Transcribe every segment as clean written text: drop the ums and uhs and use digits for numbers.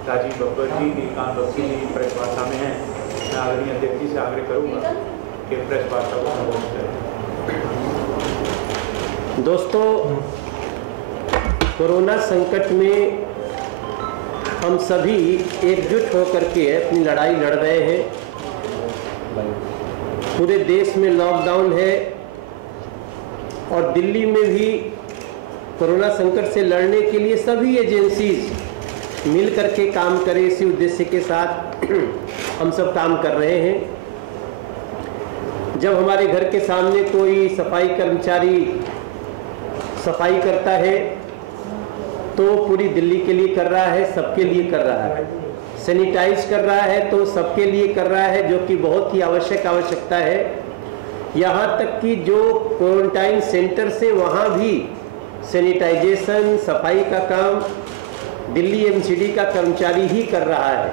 राजीव बब्बर जी, नीलकांत बख्शी जी press वार्ता में हैं। मैं आदरणीय अध्यक्ष जी से आग्रह करूँगा कि प्रेस वार्ता को संबोधित करें। दोस्तों, कोरोना संकट में हम सभी एकजुट होकर के अपनी लड़ाई लड़ रहे हैं। पूरे देश में लॉकडाउन है और दिल्ली में भी कोरोना संकट से लड़ने के लिए सभी एजेंसीज मिल करके काम करें, इसी उद्देश्य के साथ हम सब काम कर रहे हैं। जब हमारे घर के सामने कोई सफाई कर्मचारी सफाई करता है तो पूरी दिल्ली के लिए कर रहा है, सबके लिए कर रहा है। सैनिटाइज कर रहा है तो सबके लिए कर रहा है, जो कि बहुत ही आवश्यकता है। यहाँ तक कि जो क्वारंटाइन सेंटर से वहाँ भी सैनिटाइजेशन, सफाई का काम दिल्ली एमसीडी का कर्मचारी ही कर रहा है।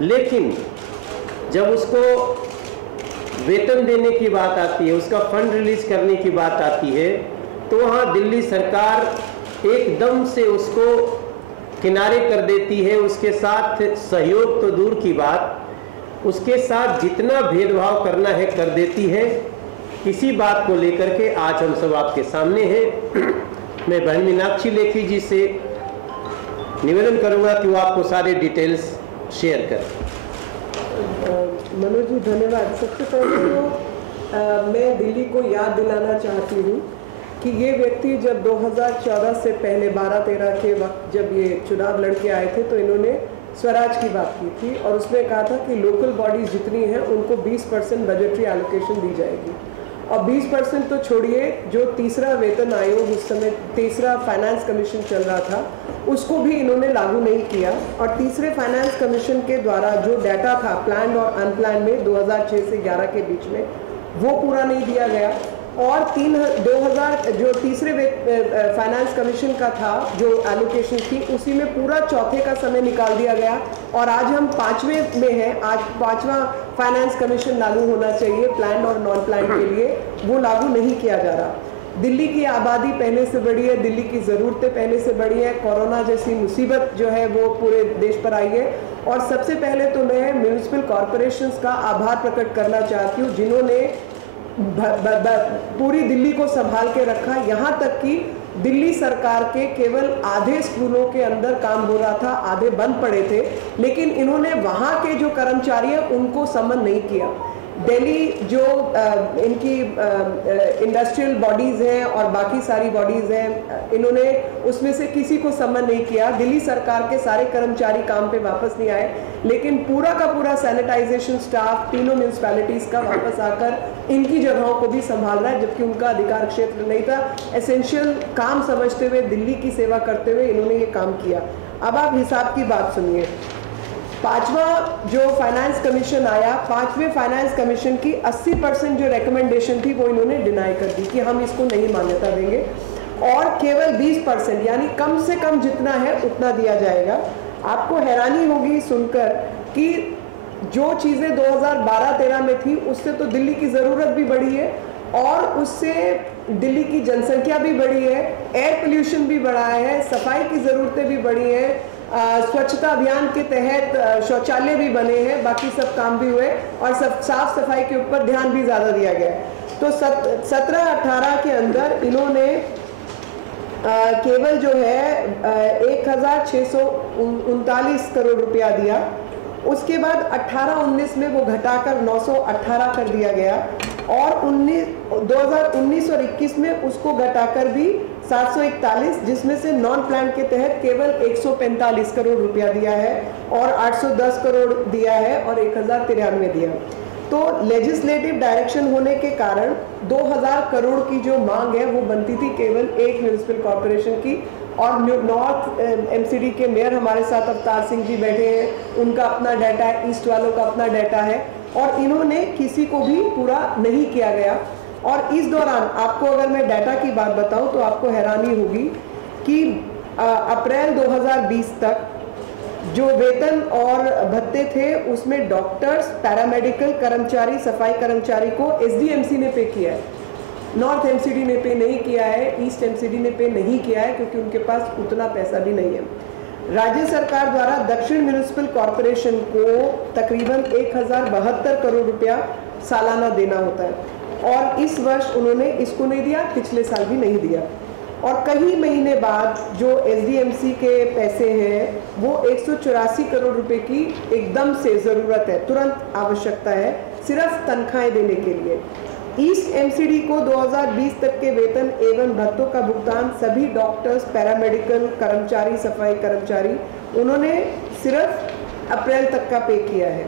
लेकिन जब उसको वेतन देने की बात आती है, उसका फंड रिलीज करने की बात आती है, तो वहाँ दिल्ली सरकार एकदम से उसको किनारे कर देती है। उसके साथ सहयोग तो दूर की बात, उसके साथ जितना भेदभाव करना है कर देती है। इसी बात को लेकर के आज हम सब आपके सामने हैं। मैं बहन मीनाक्षी लेखी जी से निवेदन करूंगा कि वो आपको सारे डिटेल्स शेयर करें। मनोज जी धन्यवाद। सबसे पहले तो मैं दिल्ली को याद दिलाना चाहती हूँ कि ये व्यक्ति जब 2014 से पहले 12-13 के वक्त जब ये चुनाव लड़के आए थे तो इन्होंने स्वराज की बात की थी और उसमें कहा था कि लोकल बॉडीज जितनी हैं उनको 20% बजटरी एलोकेशन दी जाएगी। और 20% तो छोड़िए, जो तीसरा वेतन आयोग उस समय तीसरा फाइनेंस कमीशन चल रहा था उसको भी इन्होंने लागू नहीं किया। और तीसरे फाइनेंस कमीशन के द्वारा जो डाटा था प्लान और अनप्लान में 2006 से 11 के बीच में, वो पूरा नहीं दिया गया। और 2000 जो तीसरे फाइनेंस कमीशन का था जो एलोकेशन थी, उसी में पूरा चौथे का समय निकाल दिया गया। और आज हम 5वें में हैं। आज 5वां फाइनेंस कमीशन लागू होना चाहिए प्लान और नॉन प्लान के लिए, वो लागू नहीं किया जा रहा। दिल्ली की आबादी पहले से बढ़ी है, दिल्ली की ज़रूरतें पहले से बढ़ी है, कोरोना जैसी मुसीबत जो है वो पूरे देश पर आई है। और सबसे पहले तो मैं म्यूनिसिपल कॉरपोरेशंस का आभार प्रकट करना चाहती हूँ जिन्होंने पूरी दिल्ली को संभाल के रखा। यहाँ तक कि दिल्ली सरकार के केवल आधे स्कूलों के अंदर काम हो रहा था, आधे बंद पड़े थे, लेकिन इन्होंने वहाँ के जो कर्मचारी हैं उनको समन नहीं किया। दिल्ली जो इनकी इंडस्ट्रियल बॉडीज़ हैं और बाकी सारी बॉडीज़ हैं, इन्होंने उसमें से किसी को समन नहीं किया। दिल्ली सरकार के सारे कर्मचारी काम पे वापस नहीं आए, लेकिन पूरा का पूरा सैनिटाइजेशन स्टाफ तीनों म्यूनिसिपैलिटीज़ का वापस आकर इनकी जगहों को भी संभाल रहा है, जबकि उनका अधिकार क्षेत्र नहीं था। एसेंशियल काम समझते हुए, दिल्ली की सेवा करते हुए इन्होंने ये काम किया। अब आप हिसाब की बात सुनिए। 5वां जो फाइनेंस कमीशन आया, 5वें फाइनेंस कमीशन की 80% जो रिकमेंडेशन थी वो इन्होंने डिनाई कर दी कि हम इसको नहीं मान्यता देंगे, और केवल 20% यानी कम से कम जितना है उतना दिया जाएगा। आपको हैरानी होगी सुनकर कि जो चीज़ें 2012-13 में थी उससे तो दिल्ली की ज़रूरत भी बढ़ी है और उससे दिल्ली की जनसंख्या भी बढ़ी है, एयर पोल्यूशन भी बढ़ा है, सफाई की ज़रूरतें भी बढ़ी हैं, स्वच्छता अभियान के तहत शौचालय भी बने हैं, बाकी सब काम भी हुए और सब साफ सफाई के ऊपर ध्यान भी ज़्यादा दिया गया। तो 17-18 के अंदर इन्होंने केवल जो है 1639 करोड़ रुपया दिया। उसके बाद 18-19 में वो घटाकर 918 कर दिया गया और 2019 और 21 में उसको घटाकर भी 741, जिसमें से नॉन प्लान के तहत केवल 145 करोड़ रुपया दिया है और 810 करोड़ दिया है और 1093 दिया। तो लेजिस्लेटिव डायरेक्शन होने के कारण 2000 करोड़ की जो मांग है वो बनती थी केवल एक म्यूनिसिपल कॉर्पोरेशन की। और नॉर्थ एमसीडी के मेयर हमारे साथ अवतार सिंह जी बैठे हैं, उनका अपना डाटा है, ईस्ट वालों का अपना डाटा है, और इन्होंने किसी को भी पूरा नहीं किया गया। और इस दौरान आपको अगर मैं डाटा की बात बताऊं तो आपको हैरानी होगी कि अप्रैल 2020 तक जो वेतन और भत्ते थे उसमें डॉक्टर्स, पैरामेडिकल कर्मचारी, सफाई कर्मचारी को एसडीएमसी ने पे किया है, नॉर्थ एमसीडी ने पे नहीं किया है, ईस्ट एमसीडी ने पे नहीं किया है, क्योंकि उनके पास उतना पैसा भी नहीं है। राज्य सरकार द्वारा दक्षिण म्युनिसिपल कॉरपोरेशन को तकरीबन 1072 करोड़ रुपया सालाना देना होता है और इस वर्ष उन्होंने इसको नहीं दिया, पिछले साल भी नहीं दिया। और कई महीने बाद जो SDMC के पैसे हैं वो 184 करोड़ रुपए की एकदम से ज़रूरत है, तुरंत आवश्यकता है सिर्फ तनख्वाहें देने के लिए। ईस्ट MCD को 2020 तक के वेतन एवं भत्तों का भुगतान सभी डॉक्टर्स, पैरामेडिकल कर्मचारी, सफाई कर्मचारी उन्होंने सिर्फ अप्रैल तक का पे किया है।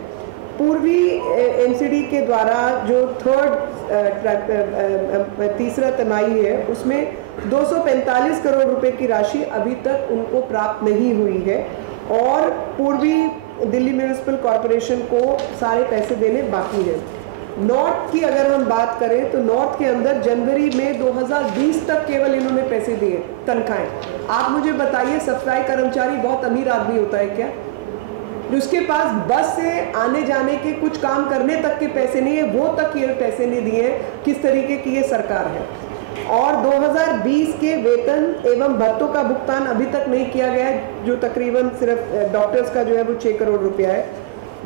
पूर्वी MCD के द्वारा जो तीसरा तिमाही है उसमें 245 करोड़ रुपए की राशि अभी तक उनको प्राप्त नहीं हुई है और पूर्वी दिल्ली म्युनिसिपल कॉरपोरेशन को सारे पैसे देने बाकी हैं। नॉर्थ की अगर हम बात करें तो नॉर्थ के अंदर जनवरी में 2020 तक केवल इन्होंने पैसे दिए तनख्वाहें। आप मुझे बताइए, सफाई कर्मचारी बहुत अमीर आदमी होता है क्या? जिसके पास बस से आने जाने के कुछ काम करने तक के पैसे नहीं है, वो तक ये पैसे नहीं दिए। किस तरीके की ये सरकार है। और 2020 के वेतन एवं भत्तों का भुगतान अभी तक नहीं किया गया है, जो तकरीबन सिर्फ डॉक्टर्स का जो है वो 6 करोड़ रुपया है।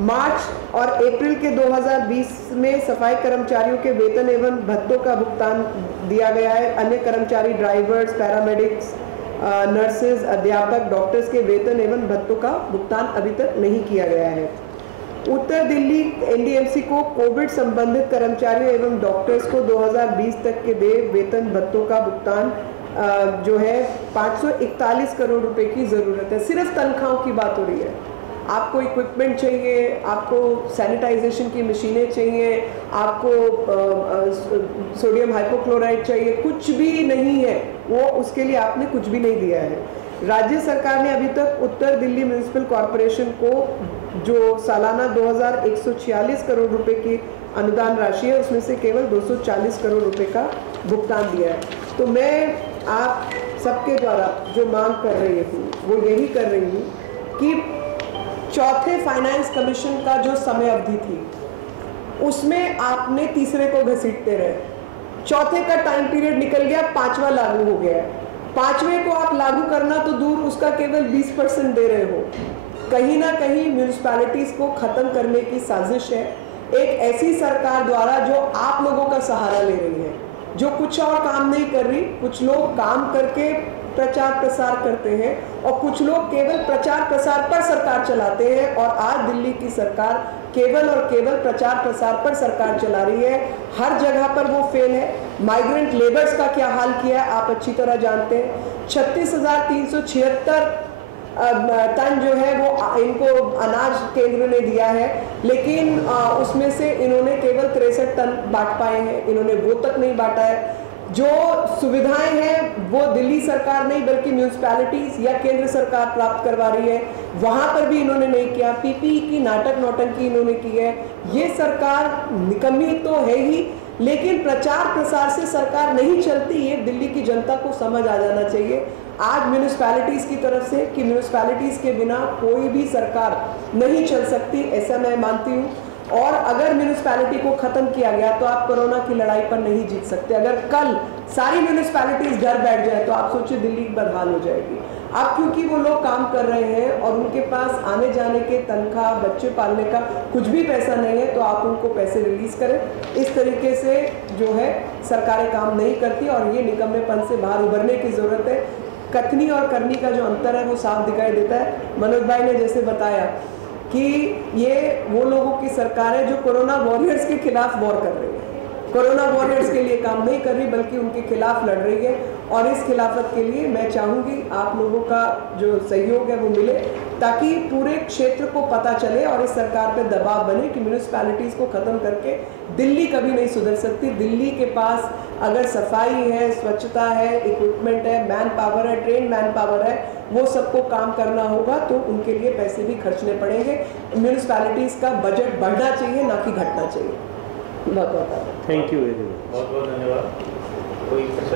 मार्च और अप्रैल के 2020 में सफाई कर्मचारियों के वेतन एवं भत्तों का भुगतान दिया गया है। अन्य कर्मचारी, ड्राइवर्स, पैरामेडिक्स, नर्सेज, अध्यापक, डॉक्टर्स के वेतन एवं भत्तों का भुगतान अभी तक नहीं किया गया है। उत्तर दिल्ली NDMC को कोविड संबंधित कर्मचारियों एवं डॉक्टर्स को 2020 तक के वेतन भत्तों का भुगतान जो है 541 करोड़ रुपए की ज़रूरत है। सिर्फ तनख्वाहों की बात हो रही है। आपको इक्विपमेंट चाहिए, आपको सैनिटाइजेशन की मशीनें चाहिए, आपको सोडियम हाइपोक्लोराइड चाहिए, कुछ भी नहीं है वो, उसके लिए आपने कुछ भी नहीं दिया है। राज्य सरकार ने अभी तक उत्तर दिल्ली म्युनिसिपल कॉरपोरेशन को जो सालाना 2146 करोड़ रुपए की अनुदान राशि है उसमें से केवल 240 करोड़ रुपए का भुगतान दिया है। तो मैं आप सबके द्वारा जो मांग कर रही हूँ वो यही कर रही हूँ कि चौथे फाइनेंस कमीशन का जो समय अवधि थी उसमें आपने तीसरे को घसीटते रहे। चौथे का टाइम पीरियड निकल गया, पांचवा लागू हो गया। पांचवें को आप लागू करना तो दूर, उसका केवल 20% दे रहे हो। कहीं ना कहीं म्यूनिसिपैलिटीज को खत्म करने की साजिश है एक ऐसी सरकार द्वारा जो आप लोगों का सहारा ले रही है, जो कुछ और काम नहीं कर रही। कुछ लोग काम करके प्रचार प्रसार करते हैं और कुछ लोग केवल प्रचार प्रसार पर सरकार चलाते हैं। और आज दिल्ली की सरकार केवल और केवल प्रचार प्रसार पर सरकार चला रही है। हर जगह पर वो फेल है। माइग्रेंट लेबर्स का क्या हाल किया है आप अच्छी तरह जानते हैं। 36,376 टन जो है वो इनको अनाज केंद्र ने दिया है, लेकिन उसमें से इन्होंने केवल 63 टन बांट पाए हैं। इन्होंने वो तक नहीं बांटा है। जो सुविधाएं हैं वो दिल्ली सरकार नहीं बल्कि म्यूनिसिपैलिटीज या केंद्र सरकार प्राप्त करवा रही है, वहां पर भी इन्होंने नहीं किया। PPE की नाटक नौटंकी इन्होंने की है। ये सरकार निकम्मी तो है ही, लेकिन प्रचार प्रसार से सरकार नहीं चलती। ये दिल्ली की जनता को समझ आ जाना चाहिए आज म्यूनिसिपैलिटीज की तरफ से कि म्यूनिसिपैलिटीज के बिना कोई भी सरकार नहीं चल सकती, ऐसा मैं मानती हूँ। और अगर म्यूनिसिपैलिटी को खत्म किया गया तो आप कोरोना की लड़ाई पर नहीं जीत सकते। अगर कल सारी म्यूनिसिपैलिटीज घर बैठ जाए तो आप सोचिए दिल्ली बदहाल हो जाएगी। अब क्योंकि वो लोग काम कर रहे हैं और उनके पास आने जाने के तनख्वाह, बच्चे पालने का कुछ भी पैसा नहीं है, तो आप उनको पैसे रिलीज करें। इस तरीके से जो है सरकारें काम नहीं करती और ये निकम्मेपन से बाहर उभरने की जरूरत है। कथनी और करनी का जो अंतर है वो साफ दिखाई देता है। मनोज भाई ने जैसे बताया कि ये वो लोगों की सरकार है जो कोरोना वॉरियर्स के खिलाफ वॉर कर रही है। कोरोना वॉरियर्स के लिए काम नहीं कर रही बल्कि उनके खिलाफ लड़ रही है। और इस खिलाफत के लिए मैं चाहूँगी आप लोगों का जो सहयोग है वो मिले, ताकि पूरे क्षेत्र को पता चले और इस सरकार पर दबाव बने कि म्यूनिसिपैलिटीज़ को ख़त्म करके दिल्ली कभी नहीं सुधर सकती। दिल्ली के पास अगर सफाई है, स्वच्छता है, इक्विपमेंट है, मैन पावर है, ट्रेन मैन पावर है, वो सबको काम करना होगा तो उनके लिए पैसे भी खर्चने पड़ेंगे। म्यूनिसिपैलिटीज़ का बजट बढ़ना चाहिए, ना कि घटना चाहिए। बहुत बहुत थैंक यू वेरी मच। बहुत बहुत धन्यवाद। कोई प्रश्न?